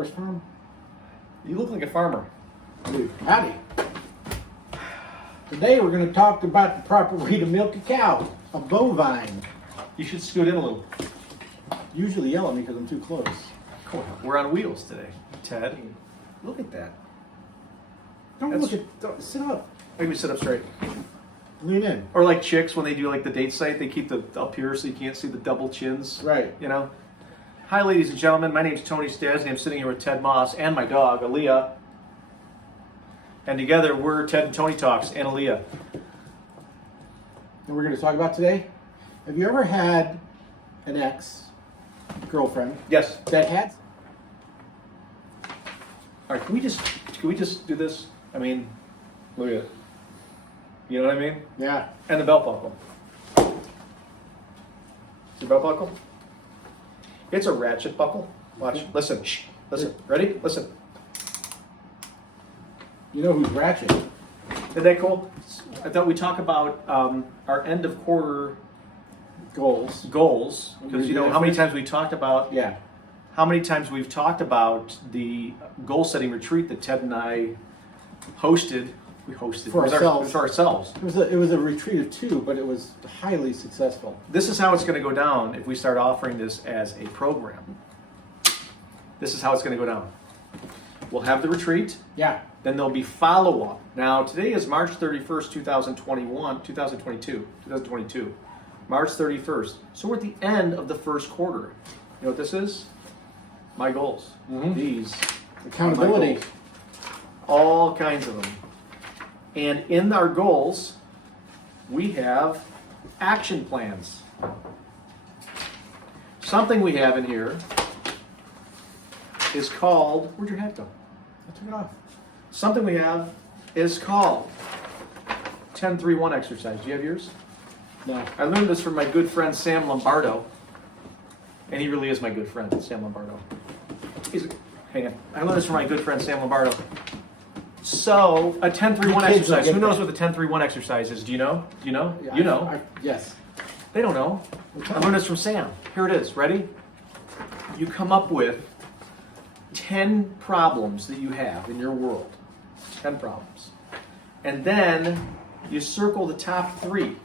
horse farm? You look like a farmer. Dude, howdy. Today we're going to talk about the proper way to milk a cow, a bovine. You should scoot in a little. Usually yell at me because I'm too close. Cool. We're on wheels today, Ted. Look at that. Don't sit up. Maybe sit up straight. Lean in. Or like chicks when they do like the date site, they keep the up here so you can't see the double chins. Right. You know. Hi, ladies and gentlemen. My name is Tony Stasny. I'm sitting here with Ted Moss and my dog, Aaliyah. And together we're Ted and Tony Talks and Aaliyah. And we're going to talk about today. Have you ever had an ex-girlfriend Yes. that had? All right. Can we just do this? I mean, look at it. You know what I mean? Yeah. And the belt buckle. Is your belt buckle? It's a ratchet buckle. Watch. Listen. Shh. Listen. Ready? Listen. You know who's ratchet? Isn't that cool? I thought we'd talk about our end of quarter Goals. because you know how many times we talked about Yeah. how many times we've talked about the goal setting retreat that Ted and I hosted. We hosted For It was ourselves. for ourselves. It was a retreat of 2, but it was highly successful. This is how it's going to go down if we start offering this as a program. This is how it's going to go down. We'll have the retreat. Yeah. Then there'll be follow-up. Now, today is March 31st, 2022. March 31st. So we're at the end of the first quarter. You know what this is? My goals. Mhm. These. Accountability. My goals. All kinds of them. And in our goals, we have action plans. Something we have in here is called, where'd your hat go? I took it off. Something we have is called 10-3-1 exercise. Do you have yours? No. I learned this from my good friend Sam Lombardo. And he really is my good friend, Sam Lombardo. Hang on. I learned this from my good friend Sam Lombardo. So, a 10-3-1 kids will exercise. get Who knows that. what the 10-3-1 exercise is? Do you know? Do you know? Yeah, You know. Yes. They don't know. I learned this from Sam. Here it is. Ready? You come up with 10 problems that you have in your world. 10 problems. And then you circle the top 3.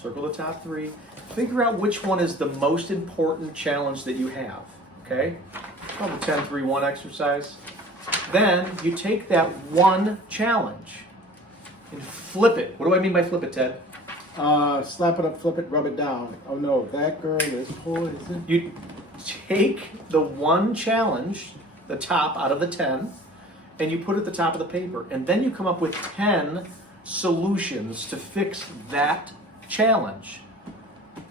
Circle the top 3. Figure out which one is the most important challenge that you have. Okay? It's called the 10-3-1 exercise. Then you take that one challenge and flip it. What do I mean by flip it, Ted? Slap it up, flip it, rub it down. Oh no, that girl is poison. You take the one challenge, the top out of the 10, and you put it at the top of the paper. And then you come up with 10 solutions to fix that challenge.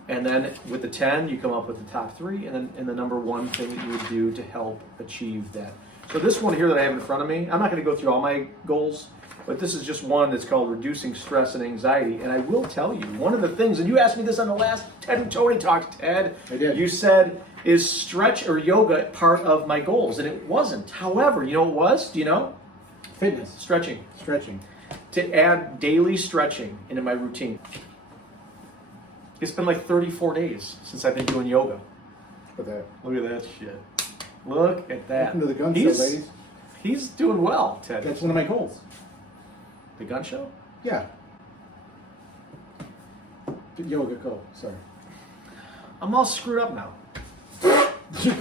And then with the 10, you come up with the top 3, and then the number 1 thing that you would do to help achieve that. So this one here that I have in front of me, I'm not going to go through all my goals, but this is just one that's called reducing stress and anxiety. And I will tell you, one of the things, and you asked me this on the last Ted and Tony Talks, Ted. I did. You said, is stretch or yoga part of my goals? And it wasn't. However, you know what it was? Do you know? Fitness. Stretching. Stretching. To add daily stretching into my routine. It's been like 34 days since I've been doing yoga. Look at that. Look at that shit. Look at that. Welcome to the gun show, He's- ladies. He's doing well, Ted. That's one of my goals. The gun show? Yeah. Yoga, go. Sorry. I'm all screwed up now.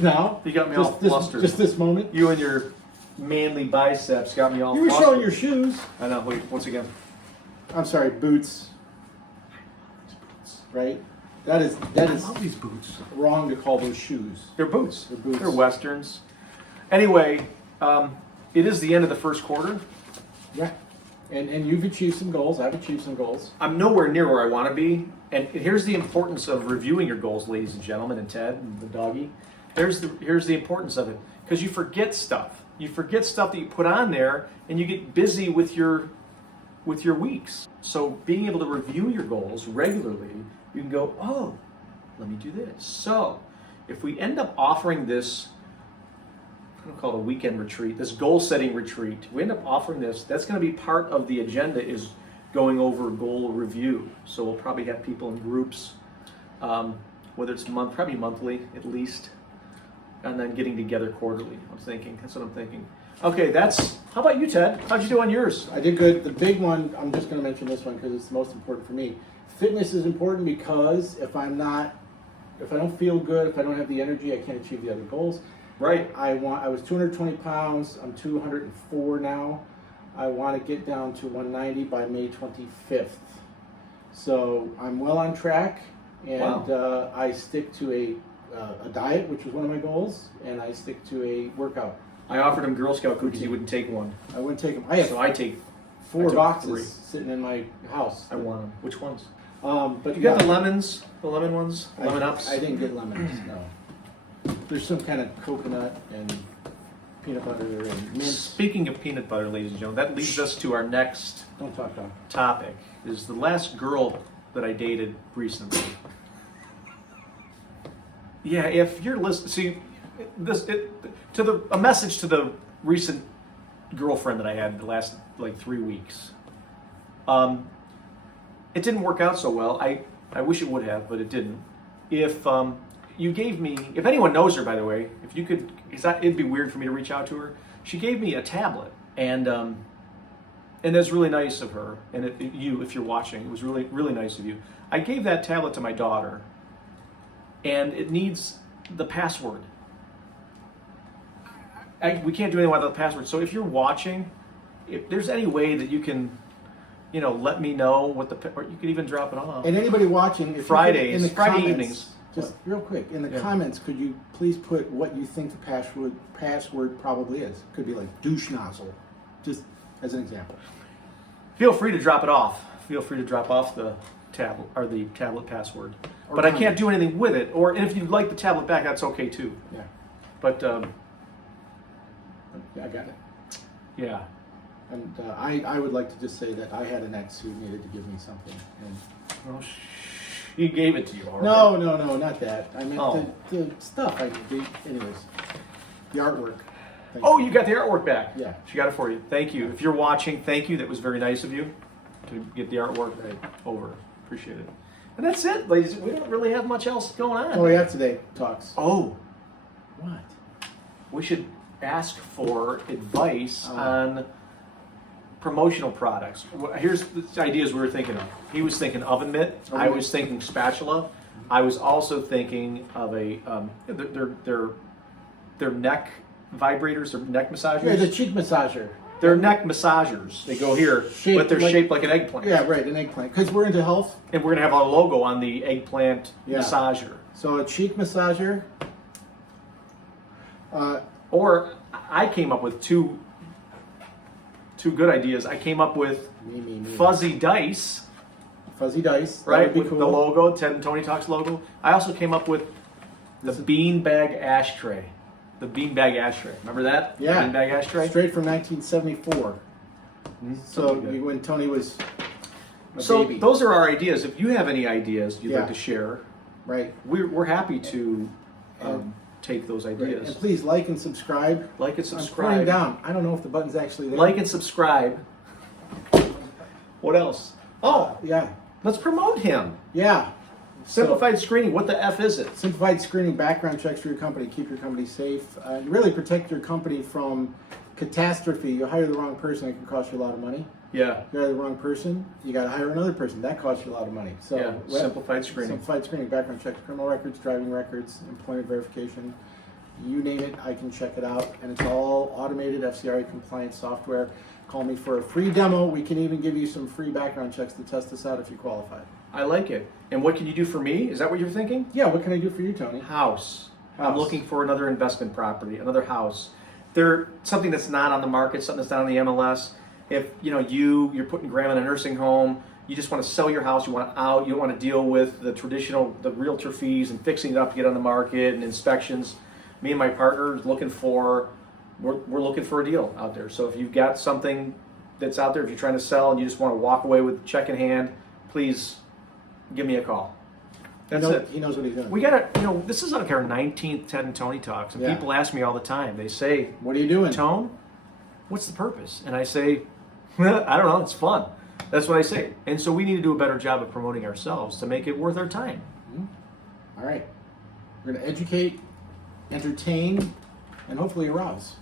Now? You got me all flustered. Just this moment? You and your manly biceps got me all You were flustered. showing your shoes. I know. Wait, once again. I'm sorry, boots. Right? That is I love these boots. wrong to call those shoes. They're boots. They're boots. They're westerns. Anyway, it is the end of the first quarter. Yeah. And you've achieved some goals. I've achieved some goals. I'm nowhere near where I want to be. And here's the importance of reviewing your goals, ladies and gentlemen, and Ted and the doggy. Here's the importance of it. Because you forget stuff. You forget stuff that you put on there, and you get busy with your weeks. So being able to review your goals regularly, you can go, oh, let me do this. So if we end up offering this, I'm going to call it a weekend retreat, this goal setting retreat, we end up offering this, that's going to be part of the agenda is going over goal review. So we'll probably have people in groups, whether it's probably monthly at least. and then getting together quarterly. That's what I'm thinking. Okay, how about you, Ted? How'd you do on yours? I did good. The big one, I'm just going to mention this one because it's the most important for me. Fitness is important because if I don't feel good, if I don't have the energy, I can't achieve the other goals. Right. I was 220 pounds. I'm 204 now. I want to get down to 190 by May 25th. So I'm well on track, and Wow. I stick to a diet, which was one of my goals, and I stick to a workout. I offered him Girl Scout cookies. He wouldn't take one. I wouldn't take them. I have So I take. I 4 took boxes 3. sitting in my house. I want them. Which ones? But You got the lemons, the lemon ones, lemon ups. I didn't get lemons. No. There's some kind of coconut and peanut butter and mint. Speaking of peanut butter, ladies and gentlemen, that leads us to our next Don't talk about. topic. Is the last girl that I dated recently. Yeah, if you're listening, see, a message to the recent girlfriend that I had the last like 3 weeks. It didn't work out so well. I wish it would have, but it didn't. If you gave me, if anyone knows her, by the way, if you could, it'd be weird for me to reach out to her. She gave me a tablet, and that's really nice of her. And if you're watching, it was really, really nice of you. I gave that tablet to my daughter, and it needs the password. We can't do anything without the password. So if you're watching, if there's any way that you can, let me know or you could even drop it off. And anybody watching, if you Friday could, in the evenings. comments, just real quick, in the comments, could you please put what you think the password probably is? Could be like douche nozzle, just as an example. Feel free to drop it off. Feel free to drop off the tablet or the tablet password. Or But I comment. can't do anything with it. And if you'd like the tablet back, that's okay too. Yeah, But I got it. yeah, And I would like to just say that I had an ex who needed to give me something. And well, he gave it to you. All right. no, not that. I meant Oh. the stuff. Anyways, the artwork. Thank Oh, you got the artwork back. Yeah. She got it for you. Thank you. If you're watching, thank you. That was very nice of you to get the artwork over. Appreciate it. And that's it, ladies. We don't really have much else going on. Oh, we have today talks. Oh, What? we should ask for advice on promotional products. Here's the ideas we were thinking of. He was thinking oven mitt. I was thinking spatula. I was also thinking of their neck vibrators or neck massagers. Yeah, the cheek massager. They're neck massagers. They go here, Shaped but they're like- shaped like an eggplant. Yeah, right, an eggplant. Because we're into health. And we're gonna have our logo on the eggplant massager. So a cheek massager. Or I came up with two good ideas. I came up with Me. fuzzy dice, Fuzzy dice. That right, would be with cool. the logo, Ted and Tony Talks logo. I also came up with the beanbag ashtray. The beanbag ashtray. Remember that? Yeah. Beanbag ashtray. Straight from 1974. So Something good. when Tony was a So baby. those are our ideas. If you have any ideas you'd Yeah. like to share, Right. we're happy to And- take those Right. ideas. And please like and subscribe. Like and I'm pointing subscribe. down. I don't know if the button's actually there. Like and subscribe. What else? Oh, Yeah. let's promote him. Yeah. Simplified screening. What the F is it? Simplified screening, background checks for your company. Keep your company safe. And really protect your company from catastrophe. You hire the wrong person, it can cost you a lot of money. Yeah. You hire the wrong person, you got to hire another person. That costs you a lot of money. So Yeah, simplified screening. Simplified screening, background checks, criminal records, driving records, employment verification. You name it, I can check it out. And it's all automated FCRA compliant software. Call me for a free demo. We can even give you some free background checks to test this out if you qualify. I like it. And what can you do for me? Is that what you're thinking? Yeah, what can I do for you, Tony? House. I'm House. looking for another investment property, another house. Something that's not on the market, something that's not on the MLS. If you're putting grandma in a nursing home, you just want to sell your house, you want out, you don't want to deal with the realtor fees and fixing it up to get on the market and inspections. Me and my partner is looking for a deal out there. So if you've got something that's out there, if you're trying to sell and you just want to walk away with a check in hand, please give me a call. That's it. He knows what he's doing. We gotta, this is like our 19th Ted and Tony Talks, and Yeah. people ask me all the time. They say, What are you doing? Tone, what's the purpose? And I say, I don't know, it's fun. That's what I say. And so we need to do a better job of promoting ourselves to make it worth our time. All right. We're going to educate entertain, and hopefully arouse.